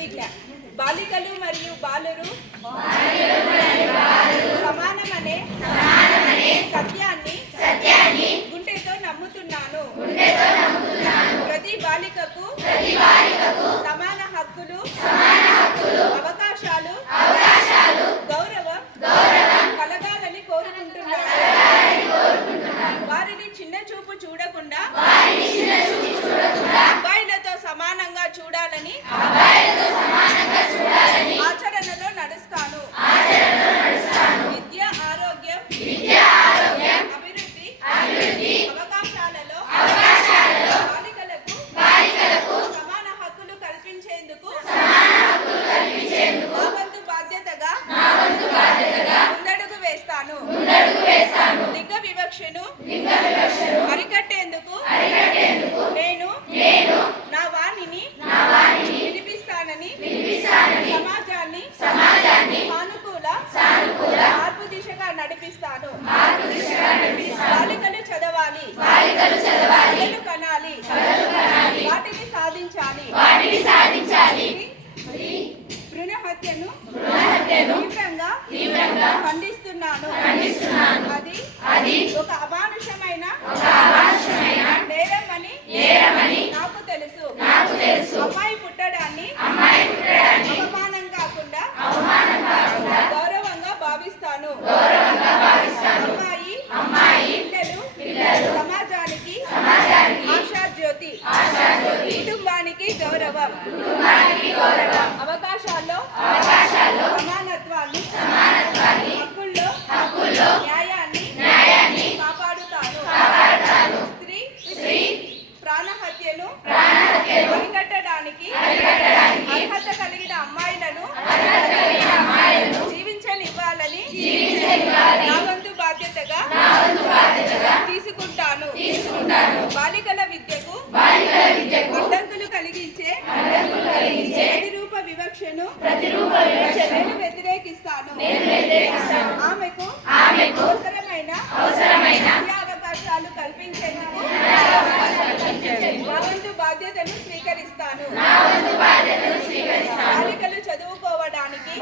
ప్రతిజ్ఞ. బాలికలు మరియు బాలురు సమానమనే సత్యాన్ని గుండెతో నమ్ముతున్నాను. ప్రతి బాలికకు సమాన హక్కులు, అవకాశాలు, గౌరవం కలగాలని కోరుకుంటున్నాను. వారిని చిన్న చూపు చూడకుండా అబ్బాయిలతో సమానంగా చూడాలని ఆచరణలో నడుస్తాను. విద్య, ఆరోగ్యం, అభివృద్ధి, అవకాశాలలో బాలికలకు సమాన హక్కులు కల్పించేందుకు నా వంతు బాధ్యతగా ముందడుగు వేస్తాను. లింగ వివక్షను అరికట్టేందుకు నేను నా వాణిని వినిపిస్తానని సమాజాన్ని సానుకూల మార్పు దిశగా నడిపిస్తాను. బాలికలు చదవాలి, కలలు కనాలి, వాటిని సాధించాలి. భ్రూణ హత్యను తీవ్రంగా ఖండిస్తున్నాను. అది ఒక అమానుషమైన నేరమని నాకు తెలుసు. అమ్మాయి పుట్టడాన్ని అవమానం కాకుండా గౌరవంగా భావిస్తాను. అమ్మాయి పిల్లలు సమాజానికి ఆశాజ్యోతి. కుటుంబానికి గౌరవం. అవకాశాల్లో సమానత్వాన్ని, హక్కుల్లో న్యాయాన్ని కాపాడుతాను. స్త్రీ ప్రాణ హత్యను అరికట్టడానికి అర్హత కలిగిన అమ్మాయిలను జీవించనివ్వాలని నా వంతు బాధ్యతగా తీసుకుంటాను. బాలికల విద్యకు అడ్డంకులు కలిగించే ప్రతిరూప వివక్షను నేను వ్యతిరేకిస్తాను. ఆమెకు అవసరమైన విద్యా అవకాశాలు కల్పించేందుకు నా వంతు బాధ్యతను స్వీకరిస్తాను. బాలికలు చదువుకోవడానికి,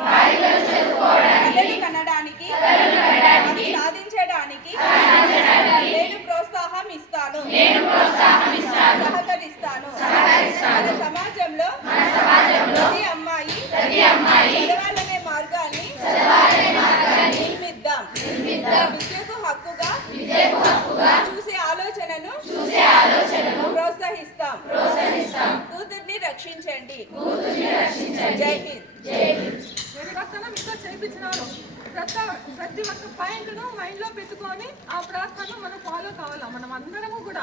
కలలు కనడానికి, అవి సాధించడానికి నేను ప్రోత్సాహం ఇస్తాను, సహకరిస్తాను. మన సమాజంలో ప్రతి అమ్మాయి చదవాలనే మార్గాన్ని నిర్మిద్దాం. విద్యకు హక్కుగా చూసే ఆలోచనను ప్రోత్సహిస్తాం. కూతుర్ని రక్షించండి. జై హింద్. చేయించినారు. ప్రతి ఒక్క పాయింట్ను మైండ్లో పెట్టుకొని ఆ ప్రార్థన మనం ఫాలో కావాలా, మనం అందరము కూడా.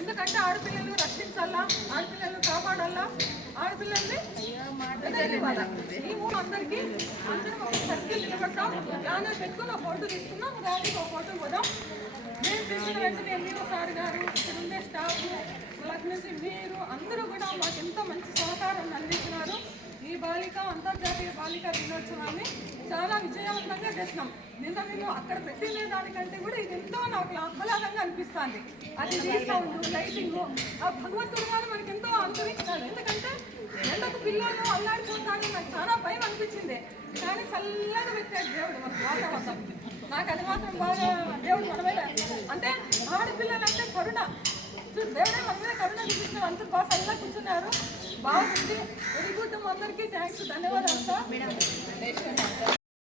ఎందుకంటే ఆడపిల్లలు రక్షించాలా, ఆడపిల్లలు కాపాడాలా, ఆడపిల్లల్ని అందరికీ అందరం ఒక సర్కిల్ నిలబడతాం. యానా పెట్టుకుని ఒక ఫోటో తీసుకున్నాం, రాజుకి ఒక ఫోటో పోదాం. నేను తీసుకున్న వెంటనే మీరు సార్ గారు, ఇక్కడ ఉండే స్టాఫ్, నుంచి మీరు అందరూ కూడా మాకు ఎంతో మంచి సహకారం అందిస్తున్నారు. ఈ అంతర్జాతీయ బాలికా దినోత్సవాన్ని చాలా విజయవంతంగా చేసినాం. నిన్న మేము అక్కడ పెట్టిన దానికంటే కూడా ఇది ఎంతో నాకు ఆహ్లాదంగా అనిపిస్తుంది. అది సౌండ్, లైటింగ్, ఆ భగవంతుడు గారు మనకి ఎంతో అనుకరించారు. ఎందుకంటే ఎంతకు పిల్లలు అల్లాడిపోతాను నాకు చాలా భయం అనిపించింది. కానీ చల్లగా పెట్టాడు దేవుడు మనకు వాతావరణం. నాకు అది మాత్రం బాగా దేవుడు మన మీద, అంటే ఆడపిల్లలు అంటే కరుణ, దేవుడే మన మీద కరుణ చూపించిన అందరూ బాగా చల్లగా కూర్చున్నారు. బాగుంది. Very good. అందరికీ థ్యాంక్స్, ధన్యవాదాలు సార్.